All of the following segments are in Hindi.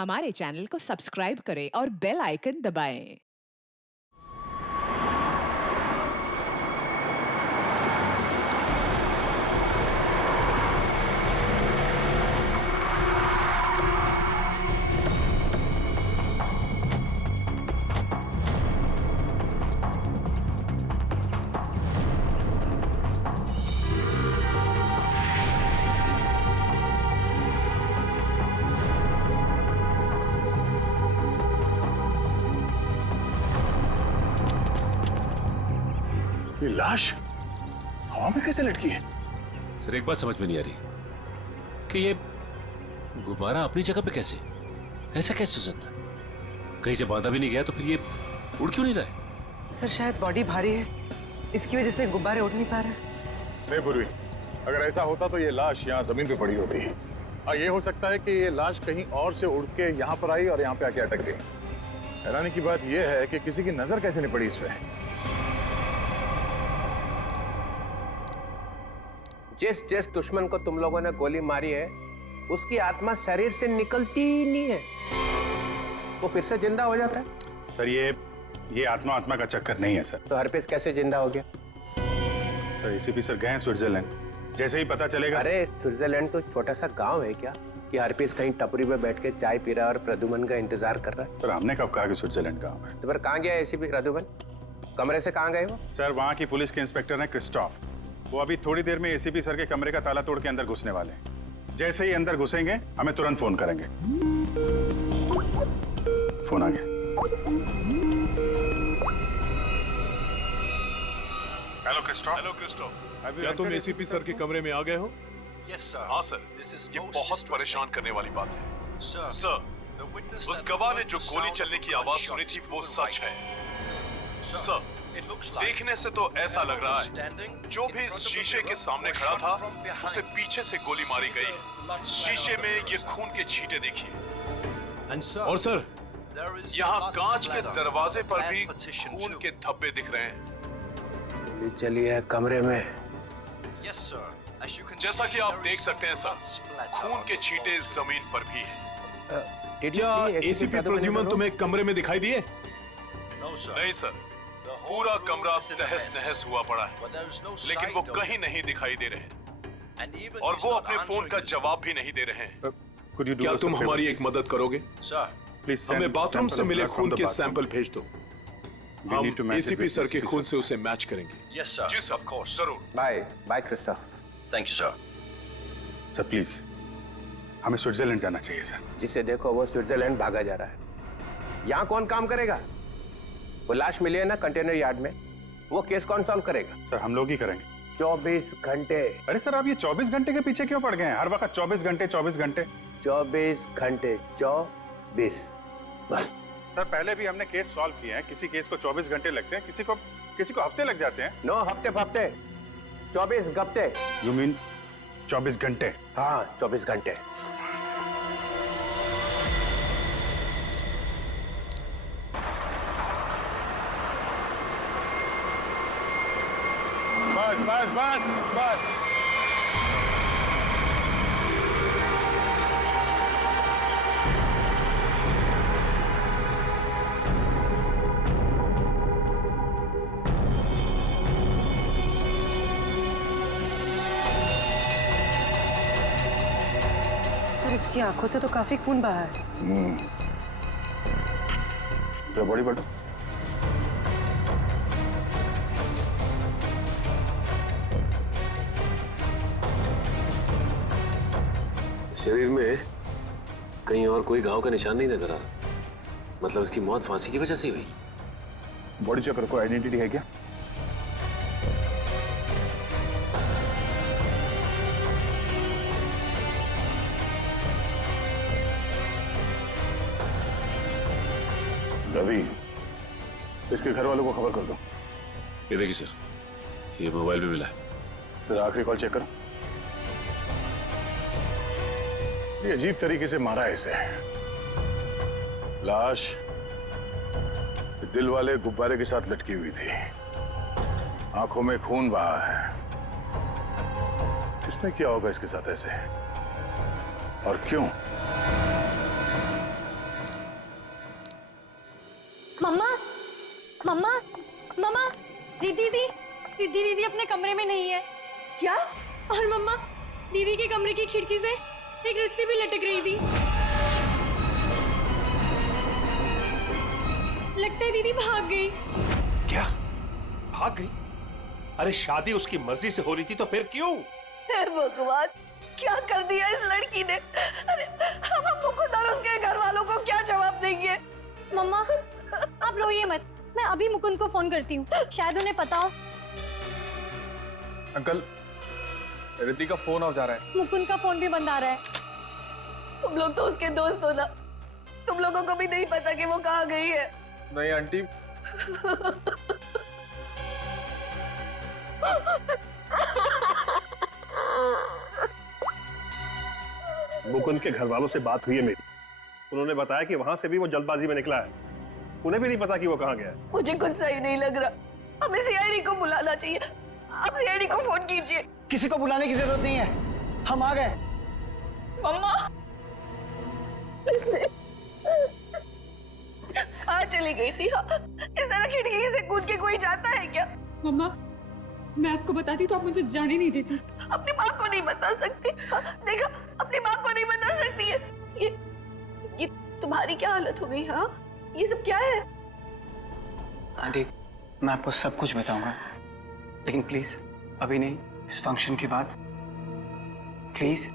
हमारे चैनल को सब्सक्राइब करें और बेल आइकन दबाएं। ये लाश हवा में कैसे लटकी है? सर एक बात समझ में नहीं आ रही कि ये गुब्बारा अपनी जगह पे कैसे, ऐसा कैसे हो सकता? कहीं से बांधा भी नहीं गया तो फिर ये उड़ क्यों नहीं रहा है? सर शायद बॉडी भारी है, इसकी वजह से गुब्बारे उड़ नहीं पा रहे। नहीं पूर्वी, अगर ऐसा होता तो ये लाश यहाँ जमीन पे पड़ी होती। और ये हो सकता है कि ये लाश कहीं और से उड़ के यहाँ पर आई और यहाँ पे आके अटक गई। हैरानी की बात यह है कि किसी की नजर कैसे नहीं पड़ी इस पे। जिस जिस दुश्मन को तुम लोगों ने गोली मारी है उसकी आत्मा शरीर से निकलती ही नहीं है, वो फिर से जिंदा हो जाता है। सर ये आत्मा का चक्कर नहीं है सर। तो हरपिस कैसे जिंदा हो गया? सर एसीपी सर गए हैं स्विट्जरलैंड, जैसे ही पता चलेगा। अरे स्विट्जरलैंड तो छोटा सा गांव है क्या कि हरपिस कहीं टपरी पे बैठ के चाय पी रहा है और प्रद्युमन का इंतजार कर रहा है? सर हमने कब कहा कि स्विट्जरलैंड गाँव है? तो फिर कहाँ गया एसीपी प्रद्युमन? कमरे से कहाँ गए वो? सर वहाँ की पुलिस के इंस्पेक्टर हैं क्रिस्टोफ, वो अभी थोड़ी देर में एसीपी सर के कमरे का ताला तोड़ के अंदर घुसने वाले हैं। जैसे ही अंदर घुसेंगे हमें तुरंत फोन करेंगे। फोन आ गया। Hello Christophe. क्या तुम एसीपी सर के कमरे में आ गए हो? Yes sir. हाँ सर, ये बहुत परेशान करने वाली बात है। सर, उस गवाह ने जो गोली चलने की आवाज सुनी थी वो सच है। सर, देखने से तो ऐसा लग रहा है जो भी इस शीशे के सामने खड़ा था उसे पीछे से गोली मारी गई है। शीशे में ये खून के छींटे देखिए। और सर, यहाँ कांच के दरवाजे पर भी खून के धब्बे दिख रहे हैं। गोली चली है कमरे में। जैसा कि आप देख सकते हैं सर, खून के छींटे जमीन पर भी हैं। क्या एसीपी प्रद्युमन तुम्हें कमरे में दिखाई दिए? नहीं सर, पूरा कमरा तहस नहस हुआ पड़ा है, लेकिन वो कहीं नहीं दिखाई दे रहे और वो अपने फोन का जवाब भी नहीं दे रहे हैं। क्या तुम हमारी एक मदद करोगे? प्लीज हमें बाथरूम से मिले खून के सैंपल भेज दो, हम एसीपी सर के खून से उसे मैच करेंगे। Yes sir. जी सर, ऑफ कोर्स, जरूर। Bye Christoph. Thank you sir. Sir please, हमें स्विट्जरलैंड जाना चाहिए सर। जिसे देखो वो स्विट्जरलैंड भागा जा रहा है। यहाँ कौन काम करेगा? वो लाश मिली है ना कंटेनर यार्ड में, वो केस कौन सॉल्व करेगा? सर हम लोग ही करेंगे। 24 घंटे। अरे सर आप ये 24 घंटे के पीछे क्यों पड़ गए हैं? हर वक्त 24 घंटे 24 घंटे 24 घंटे 24 बस। सर पहले भी हमने केस सॉल्व किए हैं, किसी केस को 24 घंटे लगते हैं, किसी को हफ्ते लग जाते हैं। नो हफ्ते 24 घंटे। यू मीन 24 घंटे? हाँ 24 घंटे। बस बस बस बस। सर इसकी आंखों से तो काफी खून बहा है। सर बड़ी बड़ी शरीर में कहीं और कोई घाव का निशान नहीं नजर आ रहा। मतलब इसकी मौत फांसी की वजह से हुई। बॉडी चेकर को आइडेंटिटी है क्या? रवि, इसके घर वालों को खबर कर दो। ये देखिए सर, ये मोबाइल भी मिला है। जरा आखिरी कॉल चेक करो। ये अजीब तरीके से मारा है इसे। लाश दिल वाले गुब्बारे के साथ लटकी हुई थी, आंखों में खून बहा है। किसने किया होगा इसके साथ ऐसे, और क्यों? मम्मा मम्मा मम्मा दीदी दीदी अपने कमरे में नहीं है। क्या? और मम्मा दीदी के कमरे की खिड़की से एक रस्सी भी लटक रही थी। लगता है दीदी भाग गई। क्या भाग गई? अरे शादी उसकी मर्जी से हो रही थी तो फिर क्यों? हे भगवान, क्या कर दिया इस लड़की ने? अरे हम मुकुंद और उसके घर वालों को क्या जवाब देंगे? मम्मा आप रोइए मत, मैं अभी मुकुंद को फोन करती हूँ, शायद उन्हें पता हो। अंकल, रिद्धि का फोन ऑफ जा रहा है। मुकुंद का फोन भी बंद आ रहा है। तुम लोग तो उसके दोस्त हो ना, तुम लोगों को भी नहीं पता कि वो कहाँ गई है। नहीं आंटी, मुकुंद के घर वालों से बात हुई है मेरी। उन्होंने बताया कि वहां से भी वो जल्दबाजी में निकला है। उन्हें भी नहीं पता कि वो कहाँ गया है। मुझे कुछ सही नहीं लग रहा। हमें सीआईडी को बुलाना चाहिए। आप सीआईडी को फोन कीजिए। किसी को बुलाने की जरूरत नहीं है, हम आ गए। मम्मा कहाँ चली गई थी? इस तरह खिड़की से कूद के कोई जाता है क्या? मम्मा मैं आपको बताती तो आप मुझे जाने नहीं देती। अपनी माँ को नहीं बता सकती? देखा, अपनी माँ को नहीं बता सकती है। ये तुम्हारी क्या हालत हो गई? हाँ, ये सब क्या है? आंटी मैं आपको सब कुछ बताऊंगा, लेकिन प्लीज अभी नहीं, इस फंक्शन के बाद प्लीज।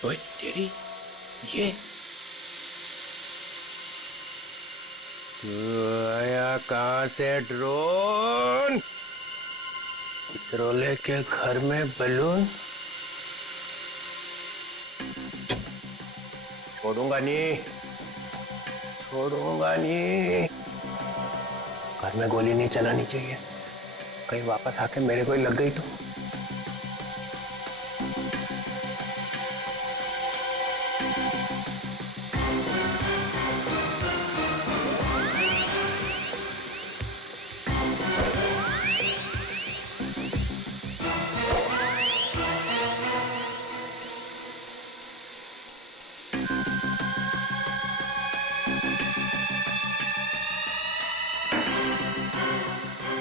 ओए तेरी ये आया कहाँ से ड्रोन? इतरोले के घर में बलून? छोड़ूंगा नहीं, छोड़ूंगा नहीं। घर में गोली नहीं चलानी चाहिए, कहीं वापस आके मेरे को ही लग गई तो।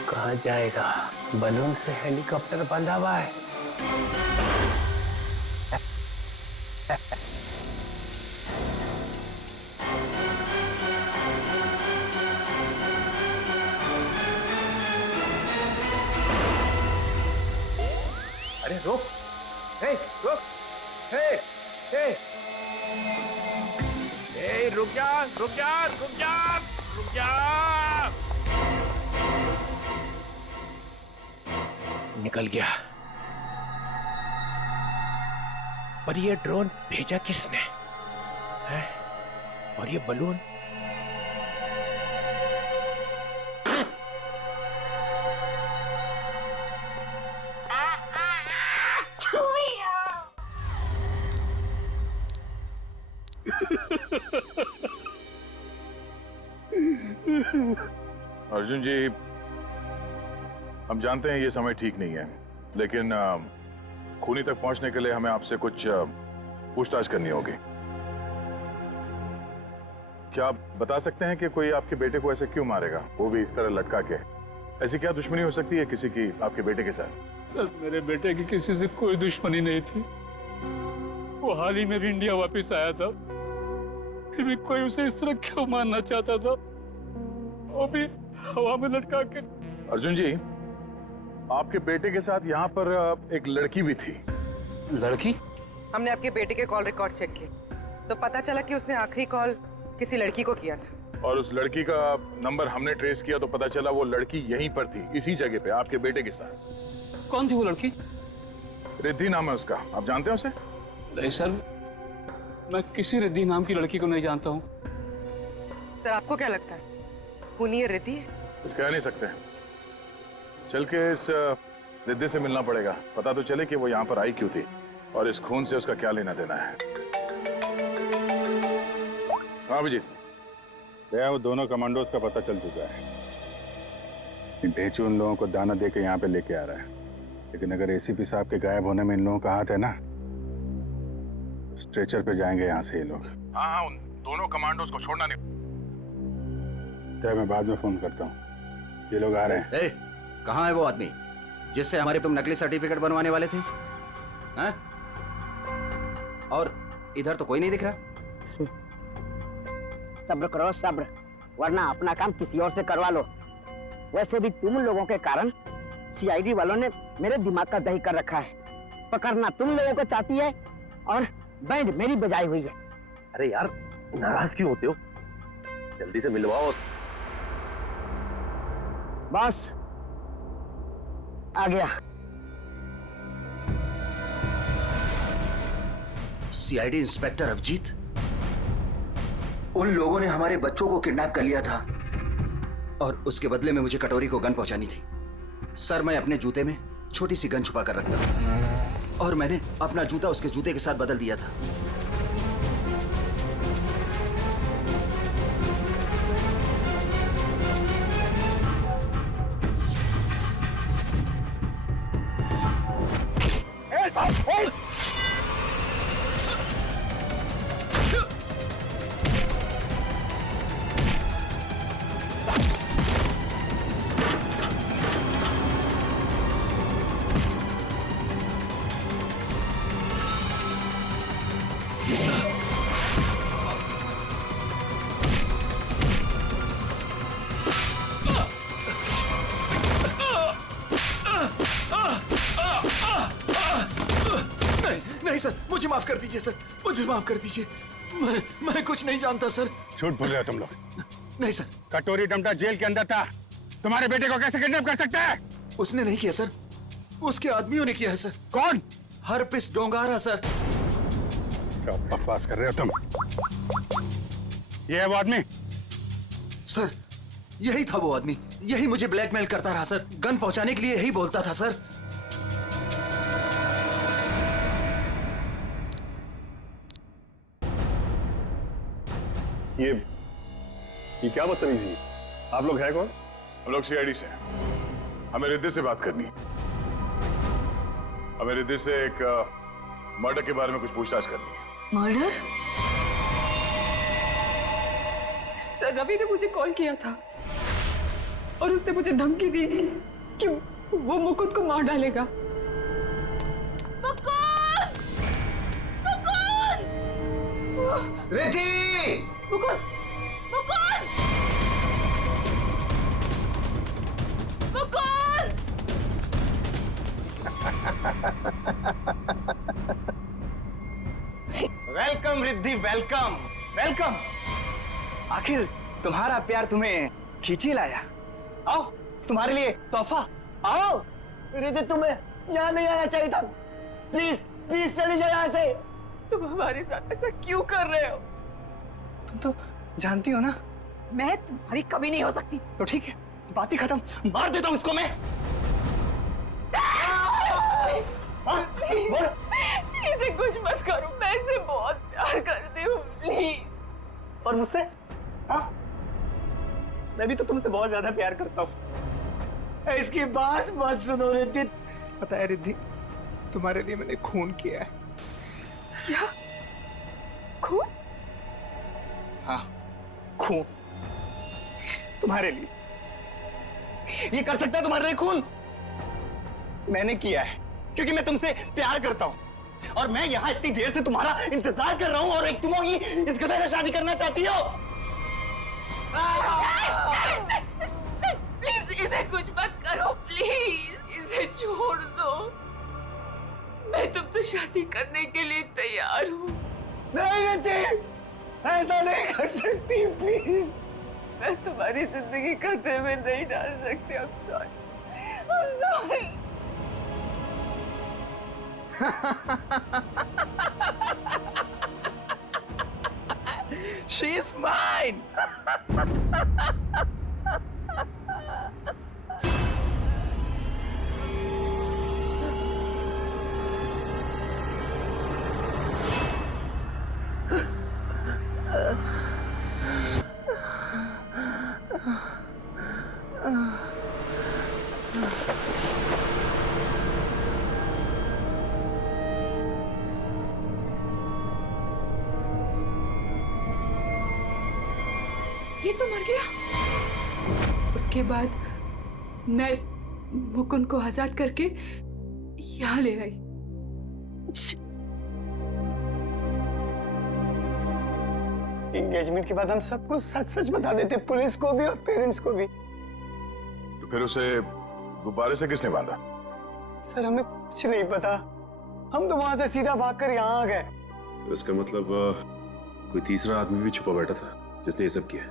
कहाँ जाएगा? बलून से हेलीकॉप्टर बंधा हुआ है। अरे रुक, हे रुक, हे रुक जा, रुक जा, रुक जा, रुक जा। निकल गया। पर ये ड्रोन भेजा किसने है? और ये बलून? अर्जुन जी, हम जानते हैं ये समय ठीक नहीं है, लेकिन खूनी तक पहुंचने के लिए हमें आपसे कुछ पूछताछ करनी होगी। क्या आप बता सकते हैं कि कोई आपके बेटे को ऐसे क्यों मारेगा, वो भी इस तरह लटका के? ऐसी क्या दुश्मनी हो सकती है किसी की आपके बेटे के साथ? सर, मेरे बेटे की किसी से कोई दुश्मनी नहीं थी। वो हाल ही में भी इंडिया वापस आया था, फिर भी कोई उसे इस तरह क्यों मारना चाहता था, वो भी हवा में लटका के। अर्जुन जी, आपके बेटे के साथ यहाँ पर एक लड़की भी थी। लड़की? हमने आपके बेटे के कॉल रिकॉर्ड चेक किए तो पता चला कि उसने आखिरी कॉल किसी लड़की को किया था। और उस लड़की का नंबर हमने ट्रेस किया तो पता चला वो लड़की यहीं पर थी, इसी जगह पे, आपके बेटे के साथ। कौन थी वो लड़की? रिद्धि नाम है उसका, आप जानते हैं उसे? नहीं सर, मैं किसी रिद्धि नाम की लड़की को नहीं जानता हूँ। सर आपको क्या लगता है खूनी ये रिद्धि है? कुछ कह नहीं सकते। चल के इस रिद्धि से मिलना पड़ेगा, पता तो चले कि वो यहाँ पर आई क्यों थी और इस खून से उसका क्या लेना देना है। हाँ अभिजीत। भैया वो दोनों कमांडोज का पता चल चुका है। ढेचू उन लोगों को दाना दे के यहाँ पे लेके आ रहा है, लेकिन अगर एसीपी साहब के गायब होने में इन लोगों का हाथ है ना, स्ट्रेचर पे जाएंगे यहाँ से ये लोग। हाँ हाँ, उन दोनों कमांडोज को छोड़ना नहीं। तो मैं बाद में फोन करता हूँ, ये लोग आ रहे हैं। कहाँ है वो आदमी जिससे हमारे तुम नकली सर्टिफिकेट बनवाने वाले थे? हैं? और इधर तो कोई नहीं दिख रहा। सब्र करो सब्र, वरना अपना काम किसी और से करवा लो। वैसे भी तुम लोगों के कारण सीआईडी वालों ने मेरे दिमाग का दही कर रखा है। पकड़ना तुम लोगों को चाहती है और बैंड मेरी बजाई हुई है। अरे यार नाराज क्यों होते हो, जल्दी से मिलवाओ। बॉस आ गया। सीआईडी इंस्पेक्टर अभिजीत, उन लोगों ने हमारे बच्चों को किडनैप कर लिया था और उसके बदले में मुझे कटोरी को गन पहुंचानी थी। सर मैं अपने जूते में छोटी सी गन छुपा कर रखता था और मैंने अपना जूता उसके जूते के साथ बदल दिया था। नहीं सर, मुझे माफ कर दीजिए सर, मुझे माफ कर दीजिए। मैं कुछ नहीं जानता सर। झूठ बोल रहे हो तुम लोग। नहीं सर। कटोरी डमटा जेल के अंदर था, तुम्हारे बेटे को कैसे किडनैप कर सकता है? उसने नहीं किया सर, उसके आदमियों ने किया है सर। कौन? Herpes डोंगारा sir. क्या बकवास कर रहे हो तुम? ये है वो आदमी? सर यही था वो आदमी, यही मुझे ब्लैकमेल करता रहा सर, गन पहुंचाने के लिए यही बोलता था सर। ये क्या बदतमीजी? आप लोग हैं कौन? हम लोग सीआईडी से, हमें रिद्धि से बात करनी है। हमें रिद्धि से एक मर्डर के बारे में कुछ पूछताछ करनी है। मर्डर? सर रवि ने मुझे कॉल किया था और उसने मुझे धमकी दी कि वो मुकुंद को मार डालेगा। Riddhi! Mukund! Mukund! Mukund! Welcome Riddhi, welcome welcome. आखिर तुम्हारा प्यार तुम्हें खींची लाया। आओ, तुम्हारे लिए तोहफा। आओ। रिद्धि तुम्हें यहाँ नहीं आना चाहिए था। प्लीज प्लीज चली जाओ यहाँ से। तुम हमारे साथ ऐसा क्यों कर रहे हो? तुम तो जानती हो ना मैं तुम्हारी कभी नहीं हो सकती। तो ठीक है, बात ही खत्म, मार देता हूँ इसको मैं। इसे कुछ मत करो, मैं इसे बहुत प्यार करती हूँ, प्लीज। और मुझसे? हाँ, मैं भी तो तुमसे बहुत ज्यादा प्यार करता हूँ। इसकी बात मत सुनो रिद्धि। पता है रिद्धि, तुम्हारे लिए मैंने खून किया है। क्या? खून? हाँ, खून तुम्हारे लिए। ये कर सकता है तुम्हारे लिए खून? मैंने किया है क्योंकि मैं तुमसे प्यार करता हूं और मैं यहाँ इतनी देर से तुम्हारा इंतजार कर रहा हूं और एक तुम ही इस गधे से शादी करना चाहती हो। प्लीज इसे कुछ मत करो, प्लीज इसे छोड़ दो। मैं तुमसे शादी करने के लिए तैयार हूँ। नहीं रिद्धि, ऐसा नहीं कर सकती, प्लीज। मैं तुम्हारी जिंदगी खतरे में नहीं डाल सकती। I'm sorry. I'm sorry. She is mine. ये तो मर गया। उसके बाद मैं मुकुंद को आजाद करके यहाँ ले आई। एंगेजमेंट के बाद हम सब कुछ सच सच बता देते, पुलिस को भी और पेरेंट्स को भी। तो फिर उसे गुब्बारे से किसने बांधा? सर हमें कुछ नहीं पता, हम तो वहां से सीधा भागकर यहाँ आ गए। तो इसका मतलब कोई तीसरा आदमी भी छुपा बैठा था जिसने ये सब किया।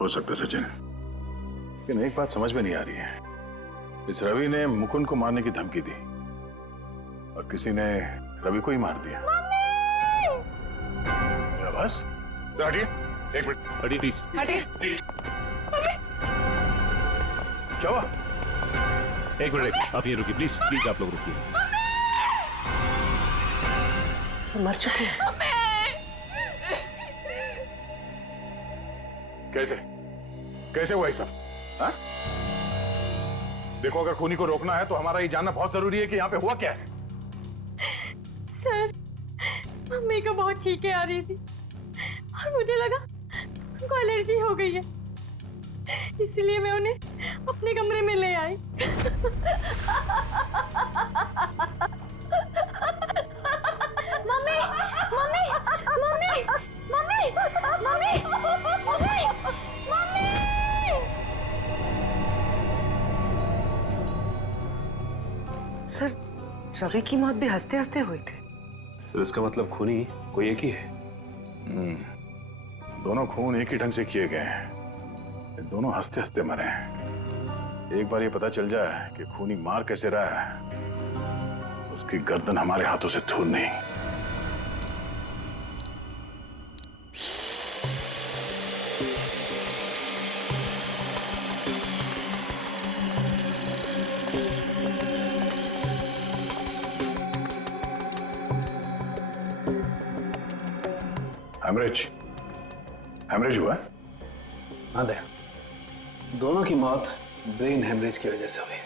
हो सकता है सचिन, लेकिन एक बात समझ में नहीं आ रही है। इस रवि ने मुकुंद को मारने की धमकी दी और किसी ने रवि को ही मार दिया। क्या बस? हटिए, एक मिनट। हटिए प्लीज। हटिए। क्या हुआ? एक मिनट, आप ये रुकिए प्लीज, प्लीज आप लोग रुकिए। सब मर चुके हैं। कैसे कैसे हुआ ये सब? हाँ? देखो, अगर खूनी को रोकना है तो हमारा ये जानना बहुत जरूरी है कि यहाँ पे हुआ क्या है। सर, मम्मी को बहुत छींकें आ रही थी और मुझे लगा उनको एलर्जी हो गई है, इसलिए मैं उन्हें अपने कमरे में ले आई। Mummy, mummy, mummy, mummy, mummy, mummy, mummy. Sir, Ravi की मौत भी हंसते हंसते हुई थी। सर इसका मतलब खूनी कोई एक ही है। दोनों खून एक ही ढंग से किए गए हैं, दोनों हंसते हंसते मरे हैं। एक बार ये पता चल जाए कि खूनी मार कैसे रहा है, उसकी गर्दन हमारे हाथों से दूर नहीं। हेमरेज हुआ? हाँ दया, दोनों की मौत ब्रेन हेमरेज की वजह से हुई।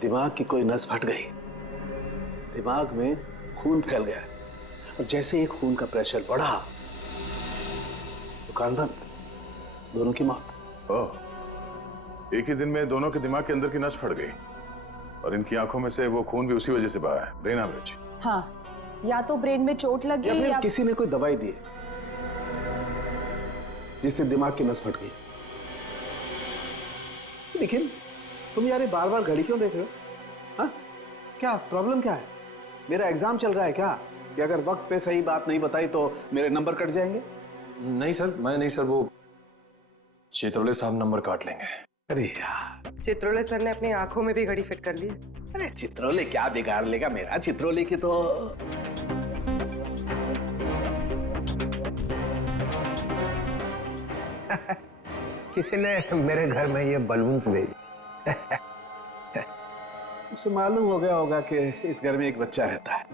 दिमाग की कोई नस फट गई, दिमाग में खून फैल गया और जैसे ही खून का प्रेशर बढ़ा तो कान बंद, दोनों की मौत। ओह, एक ही दिन में दोनों के दिमाग के अंदर की नस फट गई और इनकी आंखों में से वो खून भी उसी वजह से बहा है, ब्रेन हेमरेज। हाँ, या तो ब्रेन में चोट लगी या किसी ने कोई दवाई दी जिससे दिमाग की नस फट गई। लेकिन तुम यार बार बार घड़ी क्यों देख रहे हो? हाँ, क्या प्रॉब्लम क्या है? मेरा एग्जाम चल रहा है क्या कि अगर वक्त पे सही बात नहीं बताई तो मेरे नंबर कट जाएंगे? नहीं सर, मैं नहीं सर, वो चित्रोले साहब नंबर काट लेंगे। अरे यार, चित्रोले सर ने अपनी आंखों में भी घड़ी फिट कर ली। अरे चित्रोले क्या बिगाड़ लेगा मेरा? चित्रोले की तो किसी ने मेरे घर में ये बलून्स भेजे। उसे मालूम हो गया होगा कि इस घर में एक बच्चा रहता है।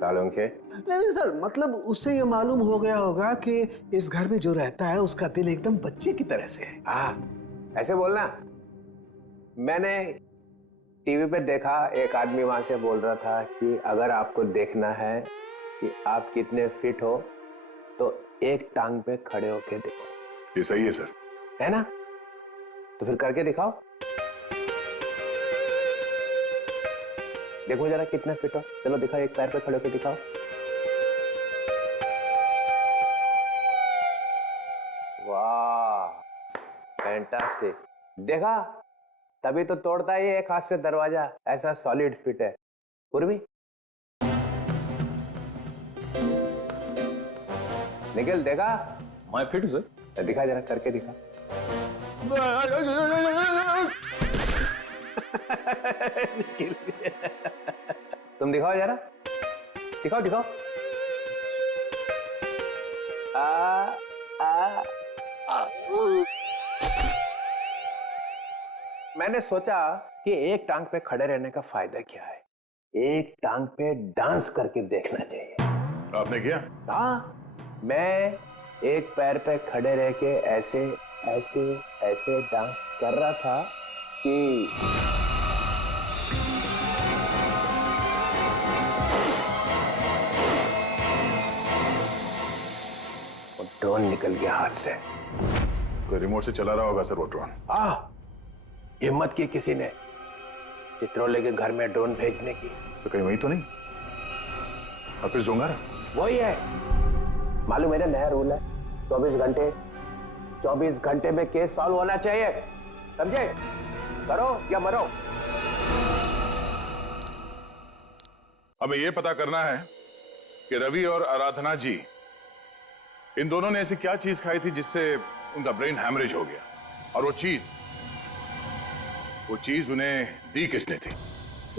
सालों के? नहीं सर, मतलब उसे ये मालूम हो गया होगा कि इस घर में जो रहता है उसका दिल एकदम बच्चे की तरह से है। हाँ, ऐसे बोलना। मैंने टीवी पे देखा, एक आदमी वहां से बोल रहा था कि अगर आपको देखना है कि आप कितने फिट हो तो एक टांग पे खड़े होके देखो। ये सही है सर। है ना? तो फिर करके दिखाओ, देखो जरा कितने फिट हो। चलो दिखाओ, एक पैर पे खड़े होके दिखाओ। वाह, फैंटास्टिक। देखा, तभी तो तोड़ता ही एक हाथ से दरवाजा, ऐसा सॉलिड फिट है। पूर्वी निकल, देखा? मैं फिट हूं सर। दिखा जरा, करके दिखा। तुम दिखाओ जरा, दिखाओ दिखाओ। मैंने सोचा कि एक टांग पे खड़े रहने का फायदा क्या है, एक टांग पे डांस करके देखना चाहिए। आपने किया? हाँ, मैं एक पैर पे खड़े रह के ऐसे ऐसे ऐसे डांस कर रहा था कि वो ड्रोन निकल गया हाथ से। कोई रिमोट से चला रहा होगा सर वो ड्रोन। हाँ, हिम्मत की किसी ने चित्रोले के घर में ड्रोन भेजने की। तो कहीं वही तो नहीं? ऑफिस डोंगर वही है। मालूम मेरा नया रूल है, 24 घंटे में केस सॉल्व होना चाहिए, समझे? करो या मरो। हमें यह पता करना है कि रवि और आराधना जी, इन दोनों ने ऐसी क्या चीज खाई थी जिससे उनका ब्रेन हैमरेज हो गया, और वो चीज उन्हें दी किसने थी?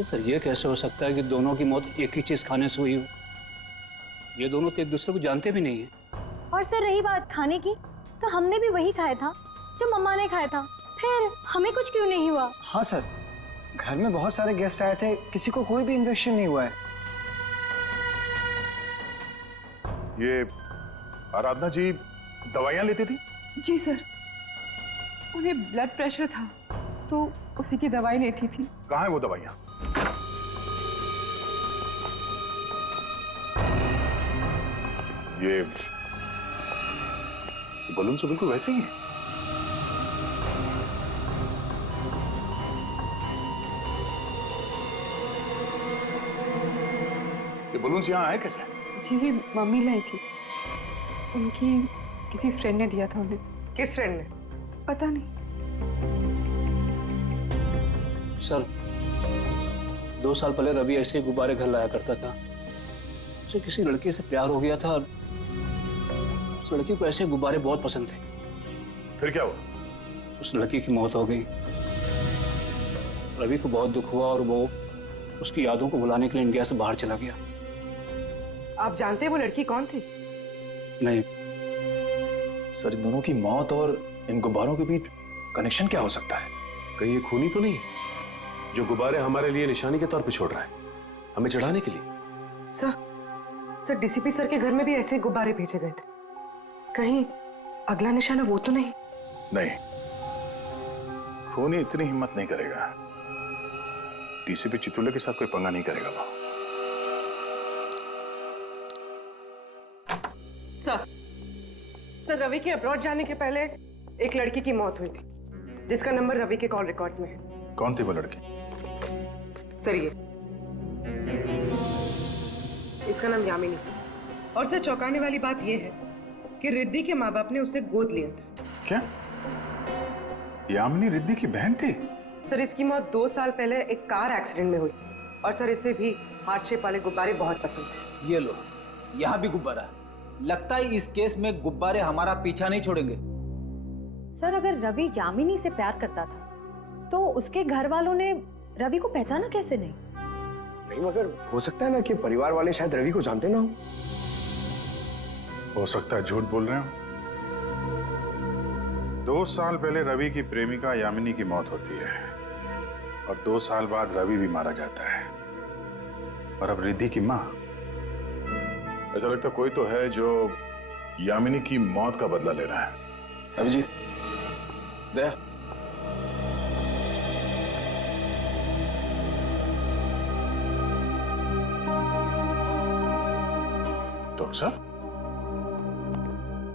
सर ये कैसे हो सकता है कि दोनों की मौत एक ही चीज खाने से हुई हो? ये दोनों तो एक दूसरे को जानते भी नहीं है। और सर रही बात खाने की, तो हमने भी वही खाया था जो मम्मा ने खाया था, फिर हमें कुछ क्यों नहीं हुआ? हाँ सर, घर में बहुत सारे गेस्ट आए थे, किसी को कोई भी इन्फेक्शन नहीं हुआ है। ये आराधना जी दवाइयां लेती थी? जी सर, उन्हें ब्लड प्रेशर था तो उसी की दवाई लेती थी। कहाँ है वो दवाइयां? ये बलून से बिल्कुल वैसे ही है। ये बलून्स यहाँ आए कैसे? जी ये मम्मी लाई थी, उनकी किसी फ्रेंड ने दिया था उन्हें। किस फ्रेंड ने? पता नहीं सर। 2 साल पहले रवि ऐसे ही गुब्बारे घर लाया करता था। उसे किसी लड़की से प्यार हो गया था और उस लड़की को ऐसे गुब्बारे बहुत पसंद थे। फिर क्या हुआ? उस लड़की की मौत हो गई। रवि को बहुत दुख हुआ और वो उसकी यादों को भुलाने के लिए इंडिया से बाहर चला गया। आप जानते हैं वो लड़की कौन थी? नहीं सर, इन दोनों की मौत और इन गुब्बारों के बीच कनेक्शन क्या हो सकता है? कहीं ये खूनी तो नहीं जो गुब्बारे हमारे लिए निशानी के तौर पे छोड़ रहा है, हमें चढ़ाने के लिए? सर डीसीपी सर के घर में भी ऐसे गुब्बारे भेजे गए थे, कहीं अगला निशाना वो तो नहीं? नहीं, खूनी इतनी हिम्मत नहीं करेगा। डीसीपी चितुले के साथ कोई पंगा नहीं करेगा वो। सर रवि के अब्रॉड जाने के पहले एक लड़की की मौत हुई थी जिसका नंबर रवि के कॉल रिकॉर्ड्स में है। कौन थी वो लड़की? सर ये इसका नाम यामिनी। और सर चौंकाने वाली बात यह है कि रिद्धि के माँ बाप ने उसे गोद लिया था। क्या यामिनी रिद्धि की बहन थी? सर इसकी मौत 2 साल पहले एक कार एक्सीडेंट में हुई, और सर इसे भी हार्ट शेप वाले गुब्बारे बहुत पसंद थे। ये लो, यहाँ भी गुब्बारा। लगता है इस केस में गुब्बारे हमारा पीछा नहीं छोड़ेंगे। सर अगर रवि यामिनी से प्यार करता था तो उसके घर वालों ने रवि को पहचाना कैसे नहीं? नहीं, मगर हो सकता है ना कि परिवार वाले शायद रवि को जानते ना हो सकता है झूठ बोल रहे हो। 2 साल पहले रवि की प्रेमिका यामिनी की मौत होती है और 2 साल बाद रवि भी मारा जाता है, और अब रिद्धि की माँ। ऐसा लगता कोई तो है जो यामिनी की मौत का बदला ले रहा है। अभिजीत, दया, डॉक्टर साहब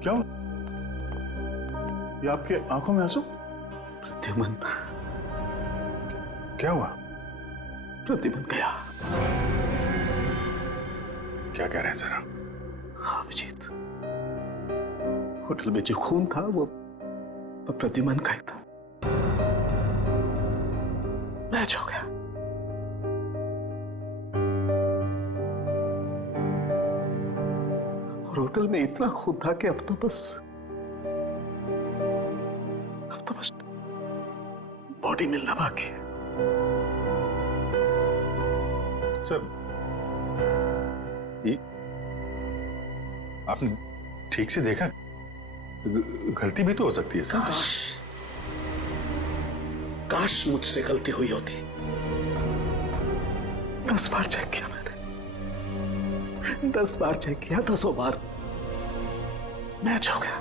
क्या हुआ? ये आपके आंखों में आंसू? प्रद्युमन। क्या हुआ? प्रद्युमन गया। क्या कह रहे हैं जरा? हाँ अभिजीत, होटल में जो खून था वो प्रद्युमन का ही था। मैच हो गया। और होटल में इतना खून था कि अब तो बस बॉडी मिलना बाकी है। सर ये आपने ठीक से देखा? गलती भी तो हो सकती है सर। काश मुझसे गलती हुई होती। 10 बार चेक किया मैंने, 10 बार चेक किया, 10 बार मैच हो गया।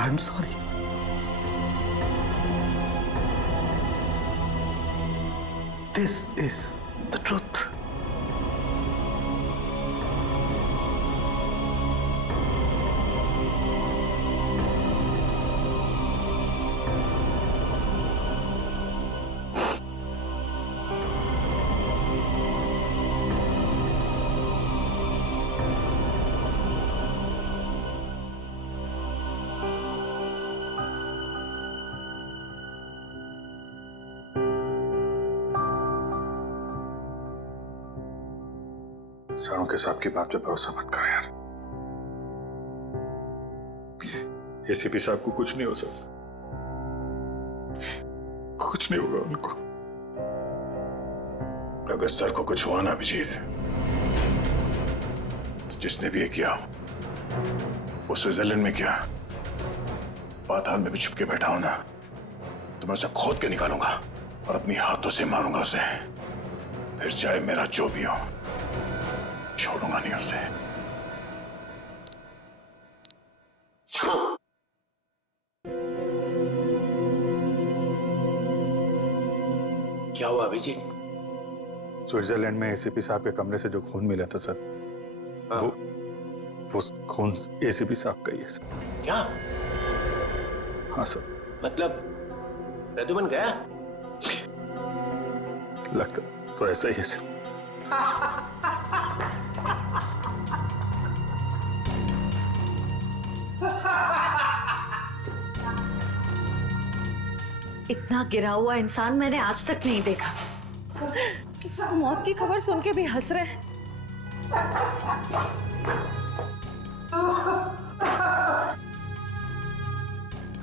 I am sorry. This is the truth. सरों के साहब की बात पे भरोसा मत करो यार। एसीपी साहब को कुछ नहीं हो सकता, कुछ नहीं होगा उनको। अगर सर को कुछ हुआ ना अभिजीत, तो जिसने भी ये किया वो स्विट्जरलैंड में किया, पाताल में भी छुप के बैठा हो ना, तो मैं उसे खोद के निकालूंगा और अपनी हाथों से मारूंगा उसे। फिर चाहे मेरा जो भी हो, छोड़ूंगा नहीं उसे। क्या हुआ अभिजीत? स्विट्जरलैंड में एसीपी साहब के कमरे से जो खून मिला था सर, वो खून एसीपी साहब का ही है सर। क्या? हाँ सर। मतलब प्रद्युमन गया? लगता तो ऐसा ही है सर। इतना गिरा हुआ इंसान मैंने आज तक नहीं देखा। मौत की खबर सुन के भी हंस रहे हैं।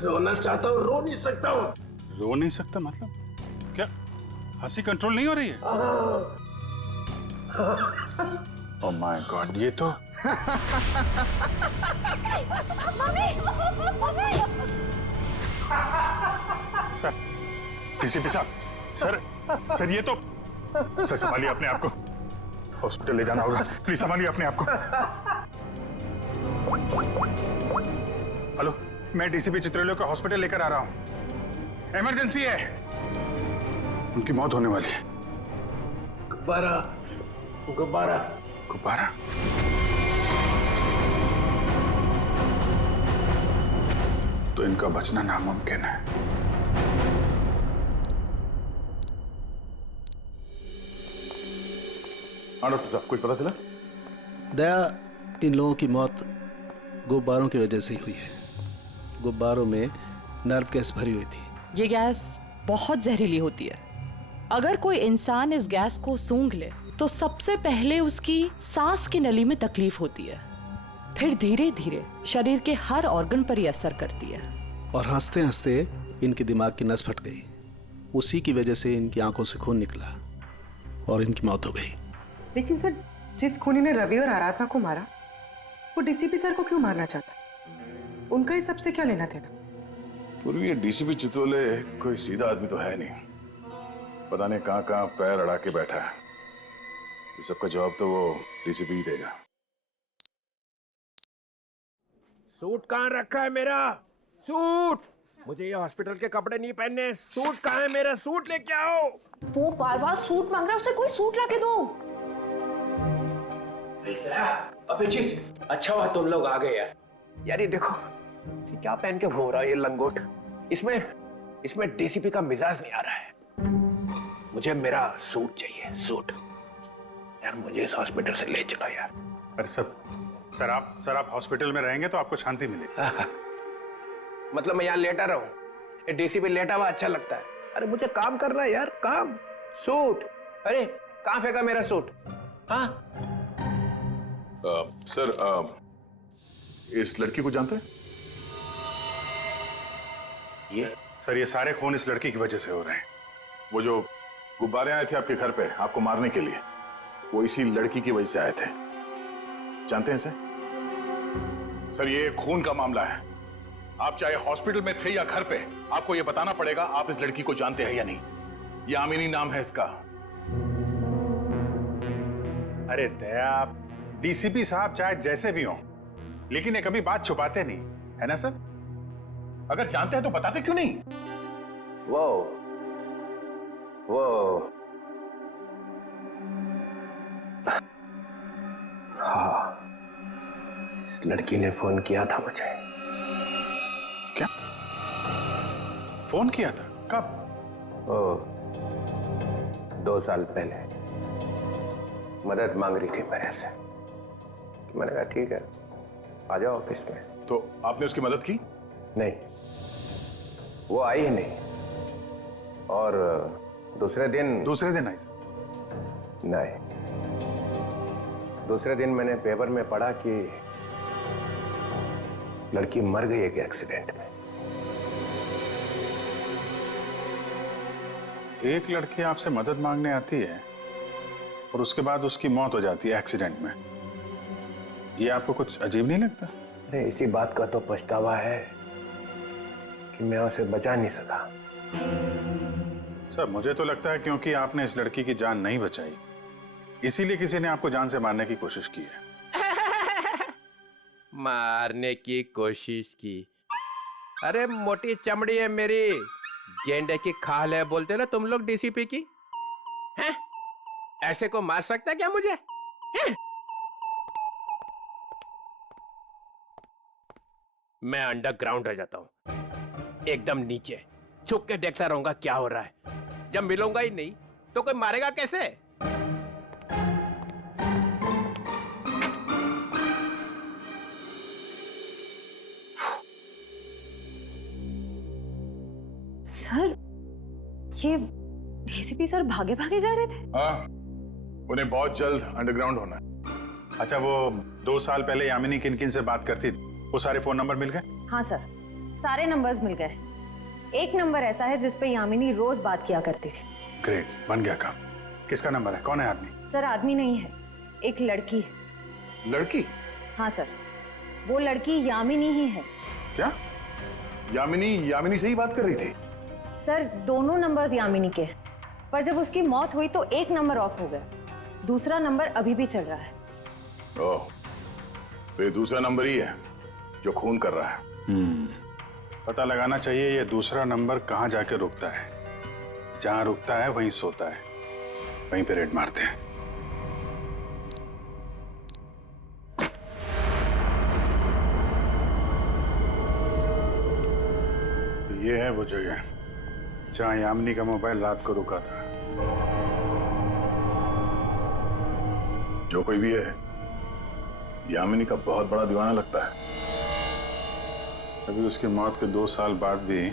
रोना चाहता हूँ, रो नहीं सकता हूँ। रो नहीं सकता मतलब क्या? हंसी कंट्रोल नहीं हो रही है? ओह माय गॉड, ये तो सर, डीसीपी साहब, सर ये तो, सर संभालिए अपने आप को, हॉस्पिटल ले जाना होगा, प्लीज संभालिए अपने आप को। हेलो, मैं डीसीपी चित्रलोक का हॉस्पिटल लेकर आ रहा हूँ, इमरजेंसी है, उनकी मौत होने वाली है। गुब्बारा, गुब्बारा, गुब्बारा? तो इनका बचना नामुमकिन है। हाँ डॉक्टर साहब, कुछ पता चला? दया, इन लोगों की मौत गुब्बारों की वजह से ही हुई है। गुब्बारों में नर्व गैस भरी हुई थी। ये गैस बहुत जहरीली होती है। अगर कोई इंसान इस गैस को सूंघ ले तो सबसे पहले उसकी सांस की नली में तकलीफ होती है, फिर धीरे धीरे शरीर के हर ऑर्गन पर ये असर करती है। और हंसते हंसते इनके दिमाग की नस फट गई। उसी की वजह से इनकी आंखों से खून निकला और इनकी मौत हो गई। लेकिन सर, जिस खूनी ने रवि और आराधना को मारा, वो डीसीपी सर को क्यों मारना चाहता? उनका इस सबसे क्या लेना देना? पूर्वी डीसीपी चितोले कोई सीधा आदमी तो है नहीं, पता नहीं कहाँ कहाँ पैर अड़ा के बैठा है। इस सबका जवाब तो वो डीसीपी ही देगा। सूट कहाँ रखा है मेरा? सूट! मुझे ये हॉस्पिटल के कपड़े नहीं पहनने। सूट कहाँ है मेरा? सूट लेके आओ। वो बार बार सूट मांग रहा है, उसे कोई सूट लाके दो। अभिजीत, अच्छा हुआ तुम लोग आ गए यार। यार ये देखो, ये क्या पहन के घूम रहा है ये लंगोट? इसमें डीसीपी का मिजाज नहीं आ रहा है। मुझे मेरा सूट चाहिए, सूट। यार मुझे इस हॉस्पिटल से ले चलो यार। अरे सर आप हॉस्पिटल में रहेंगे तो आपको शांति मिलेगी। मतलब मैं यहाँ लेटा रहूं? ये डीसीपी लेटा हुआ अच्छा लगता है? अरे मुझे काम करना है यार, काम। सूट, अरे कहाँ फेंका मेरा सूट? हाँ सर, इस लड़की को जानते हैं? ये सारे खून इस लड़की की वजह से हो रहे हैं। वो जो गुब्बारे आए थे आपके घर पे आपको मारने के लिए, वो इसी लड़की की वजह से आए थे। जानते हैं सर? सर ये खून का मामला है। आप चाहे हॉस्पिटल में थे या घर पे, आपको ये बताना पड़ेगा आप इस लड़की को जानते हैं या नहीं। यामिनी नाम है इसका। अरे दया, डीसीपी साहब चाहे जैसे भी हों, लेकिन ये कभी बात छुपाते नहीं, है ना सर? अगर जानते हैं तो बताते क्यों नहीं? वो हाँ, इस लड़की ने फोन किया था मुझे। क्या फोन किया था? कब? 2 साल पहले मदद मांग रही थी मेरे से। मैंने कहा ठीक है, आ जाओ ऑफिस में। तो आपने उसकी मदद की? नहीं, वो आई ही नहीं। और दूसरे दिन आई? नहीं, दूसरे दिन मैंने पेपर में पढ़ा कि लड़की मर गई एक एक्सीडेंट में। एक लड़की आपसे मदद मांगने आती है और उसके बाद उसकी मौत हो जाती है एक्सीडेंट में, ये आपको कुछ अजीब नहीं लगता? अरे इसी बात का तो पछतावा है कि मैं उसे बचा नहीं सका। सर मुझे तो लगता है क्योंकि आपने इस लड़की की जान नहीं बचाई, इसीलिए किसी ने आपको जान से मारने की कोशिश की है। मारने की कोशिश की? अरे मोटी चमड़ी है मेरी, गेंडे की खाल है बोलते ना तुम लोग डीसीपी की। हैं? ऐसे को मार सकता है क्या मुझे? हैं? मैं अंडरग्राउंड रह जाता हूं, एकदम नीचे छुप के देखता रहूंगा क्या हो रहा है। जब मिलूंगा ही नहीं तो कोई मारेगा कैसे? सर, ये डीसीपी सर भागे भागे जा रहे थे? हाँ, उन्हें बहुत जल्द अंडरग्राउंड होना है। अच्छा, वो 2 साल पहले यामिनी किन किन से बात करती थी, वो सारे फोन नंबर मिल गए? हाँ सर, सारे नंबर्स मिल गए। एक नंबर ऐसा है जिस पे यामिनी रोज बात किया करती थी। ग्रेट, बन गया काम। किसका नंबर है? कौन है आदमी? सर आदमी नहीं है, एक लड़की है। लड़की? हाँ सर, वो लड़की यामिनी ही है। क्या? यामिनी से ही बात कर रही थी? सर दोनों नंबर्स यामिनी के हैं, पर जब उसकी मौत हुई तो एक नंबर ऑफ हो गया, दूसरा नंबर अभी भी चल रहा है। ओह, तो ये दूसरा नंबर ही है जो खून कर रहा है। पता लगाना चाहिए ये दूसरा नंबर कहाँ जाके रुकता है। जहां रुकता है वहीं सोता है, वहीं पे रेड मारते हैं। तो ये है वो जगह जहां यामिनी का मोबाइल रात को रुका था। जो कोई भी है, यामिनी का बहुत बड़ा दीवाना लगता है। अभी उसकी मौत के 2 साल बाद भी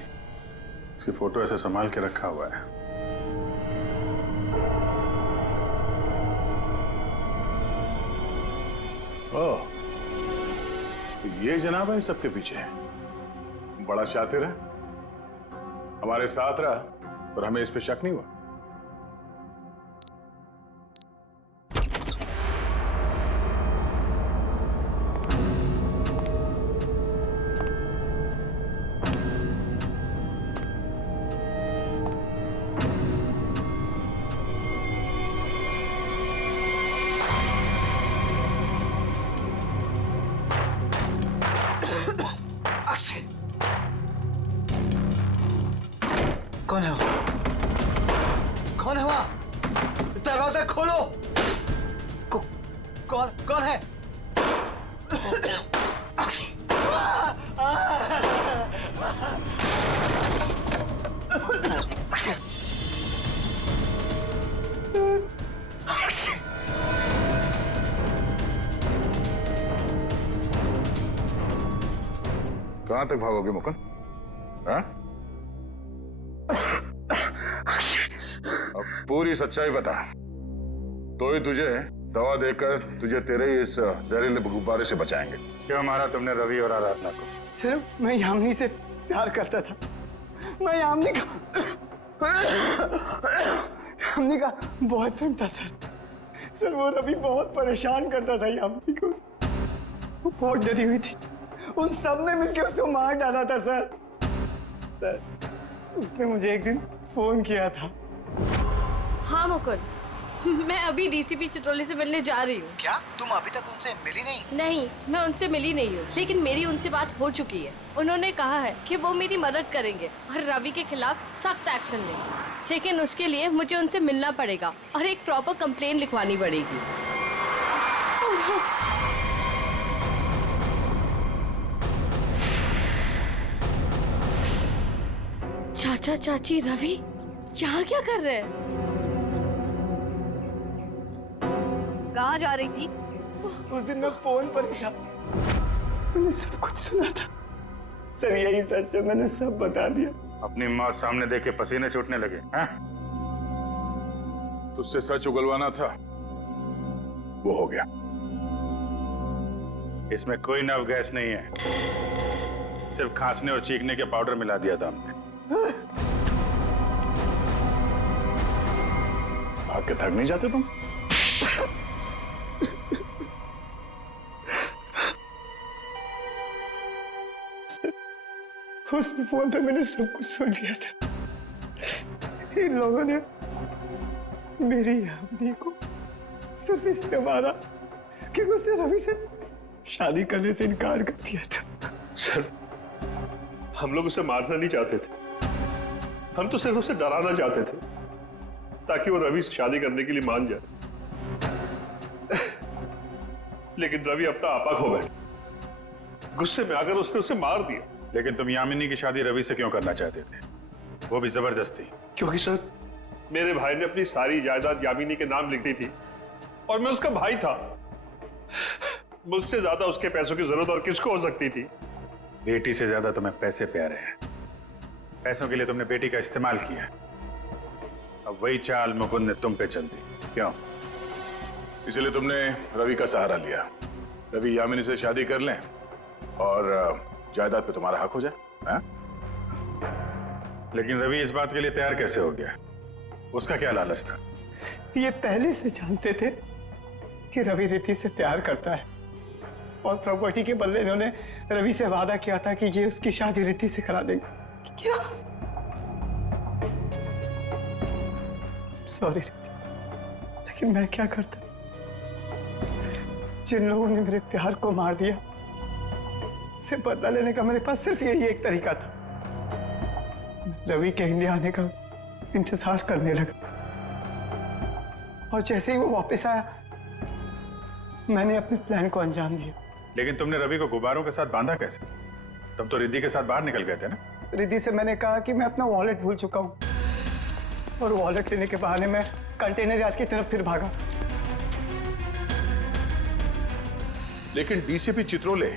उसकी फोटो ऐसे संभाल के रखा हुआ है। ओह, तो ये जनाब है सबके पीछे, बड़ा शातिर है, हमारे साथ रहा और हमें इस पे शक नहीं हुआ। कौन है वो? कौन है वहां? दरवाजा खोलो। कौन है? कहां तक भागोगे मुकुंद? हाँ? अब पूरी सच्चाई बता, तो ही तुझे दवा देकर तुझे तेरे इस जहरीले गुब्बारे से बचाएंगे। क्यों मारा तुमने रवि और आराधना को? सर मैं यामिनी से प्यार करता था। मैं यामिनी का यामिनी का बॉयफ्रेंड था सर। सर वो रवि बहुत परेशान करता था यामिनी को, वो बहुत डरी हुई थी। उन सब ने मिलकर उसको मार डाला था सर। सर उसने मुझे एक दिन फोन किया था। हाँ मुकुंद, मैं अभी डीसीपी चित्रोली से मिलने जा रही हूँ। क्या तुम अभी तक उनसे मिली नहीं? नहीं, मैं उनसे मिली नहीं हूँ, लेकिन मेरी उनसे बात हो चुकी है। उन्होंने कहा है कि वो मेरी मदद करेंगे और रवि के खिलाफ सख्त एक्शन लेंगे, लेकिन उसके लिए मुझे उनसे मिलना पड़ेगा और एक प्रॉपर कंप्लेन लिखवानी पड़ेगी। चाचा चाची रवि यहाँ क्या कर रहे हैं? कहाँ जा रही थी? उस दिन मैं फोन पर ही था, मैंने सब कुछ सुना था। सर यही सच है, मैंने सब बता दिया। अपनी मौत सामने देख के पसीने छूटने लगे हैं? तुझसे सच उगलवाना था, वो हो गया। इसमें कोई नव गैस नहीं है, सिर्फ खांसने और चीखने के पाउडर मिला दिया था हमने। भाग के थक नहीं जाते तुम? उस फोन पे मैंने सब कुछ सुन लिया था। इन लोगों ने मेरी यामिनी को सिर्फ इसलिए मारा कि उसने रवि से शादी करने से इनकार कर दिया था। सर हम लोग उसे मारना नहीं चाहते थे, हम तो सिर्फ उसे डराना चाहते थे ताकि वो रवि से शादी करने के लिए मान जाए। लेकिन रवि अपना आपा खो बैठा, गुस्से में आकर उसने उसे मार दिया। लेकिन तुम यामिनी की शादी रवि से क्यों करना चाहते थे, वो भी जबरदस्ती? क्योंकि सर मेरे भाई ने अपनी सारी जायदाद यामिनी के नाम लिख दी थी और मैं उसका भाई था। मुझसे ज्यादा उसके पैसों की जरूरत और किसको हो सकती थी? बेटी से ज्यादा तुम्हें पैसे प्यारे हैं। पैसों के लिए तुमने बेटी का इस्तेमाल किया, अब वही चाल मुकुंद ने तुम पे चल दी। क्यों? इसलिए तुमने रवि का सहारा लिया। रवि यामिनी से शादी कर लें और जायदाद पे तुम्हारा हक हो जाए। हाँ? लेकिन रवि इस बात के लिए तैयार कैसे हो गया? उसका क्या लालच था? ये पहले से जानते थे कि रवि रिद्धि से प्यार करता है और प्रॉपर्टी के बदले इन्होंने रवि से वादा किया था कि ये उसकी शादी रिद्धि से करा देंगे। क्या? सॉरी रिद्धि, लेकिन मैं क्या करता? जिन लोगों ने मेरे प्यार को मार दिया, से बदला लेने का मेरे पास सिर्फ यही एक तरीका था। रवि के इंडिया आने का इंतजार करने लगा और जैसे ही वो वापस आया मैंने अपने प्लान को अंजाम दिया। लेकिन तुमने रवि को गुब्बारों के साथ बांधा कैसे? तुम तो रिद्धि के साथ बाहर निकल गए थे ना? रिद्धि से मैंने कहा कि मैं अपना वॉलेट भूल चुका हूँ और वॉलेट लेने के बहाने मैं कंटेनर यार्ड की तरफ फिर भागा। लेकिन डीसीपी चित्रोले,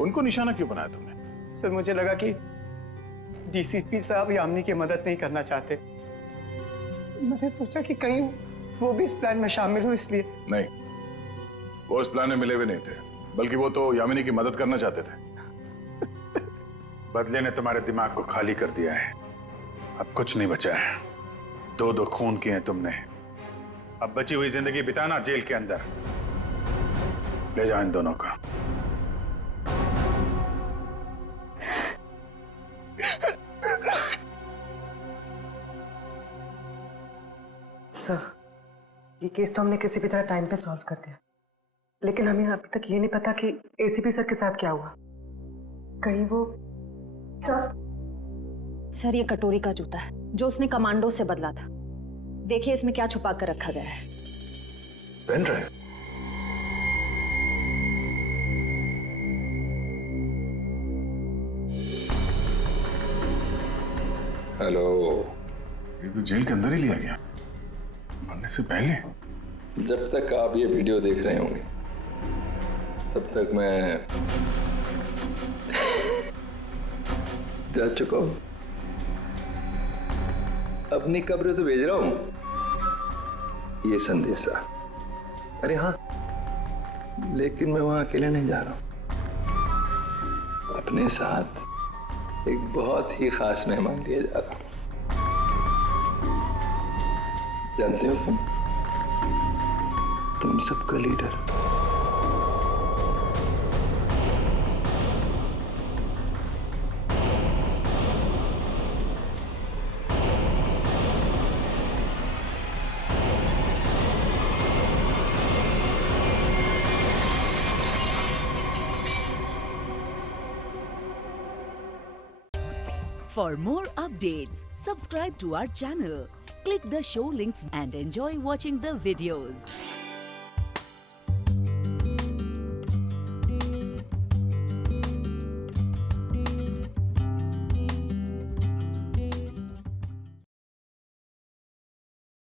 उनको निशाना क्यों बनाया तुमने? सर मुझे लगा कि डीसीपी साहब यामिनी की मदद नहीं करना चाहते। मैंने सोचा कि कहीं वो भी इस प्लान में शामिल हो, इसलिए। नहीं, वो इस प्लान में मिले हुए नहीं थे, बल्कि वो तो यामिनी की मदद करना चाहते थे। बदले ने तुम्हारे दिमाग को खाली कर दिया है, अब कुछ नहीं बचा है। दो दो खून किए हैं तुमने, अब बची हुई जिंदगी बिताना जेल के अंदर। ले जाओ इन दोनों को। सर, ये केस तो हमने किसी भी तरह टाइम पे सॉल्व कर दिया, लेकिन हमें अभी तक ये नहीं पता कि एसीपी सर के साथ क्या हुआ। कहीं वो सर ये कटोरी का जूता है जो उसने कमांडो से बदला था। देखिए इसमें क्या छुपा कर रखा गया है। Pen drive? हेलो। ये तो जेल के अंदर ही लिया गया, मरने से पहले। जब तक आप ये वीडियो देख रहे होंगे तब तक मैं जा चुका हूं। अपनी कब्र से भेज रहा हूं ये संदेशा। अरे हाँ, लेकिन मैं वहां अकेले नहीं जा रहा हूं, अपने साथ एक बहुत ही खास मेहमान लिए जा रहा हूं। जानते हो तुम सबका leader. For more updates, subscribe to our channel, click the show links and enjoy watching the videos.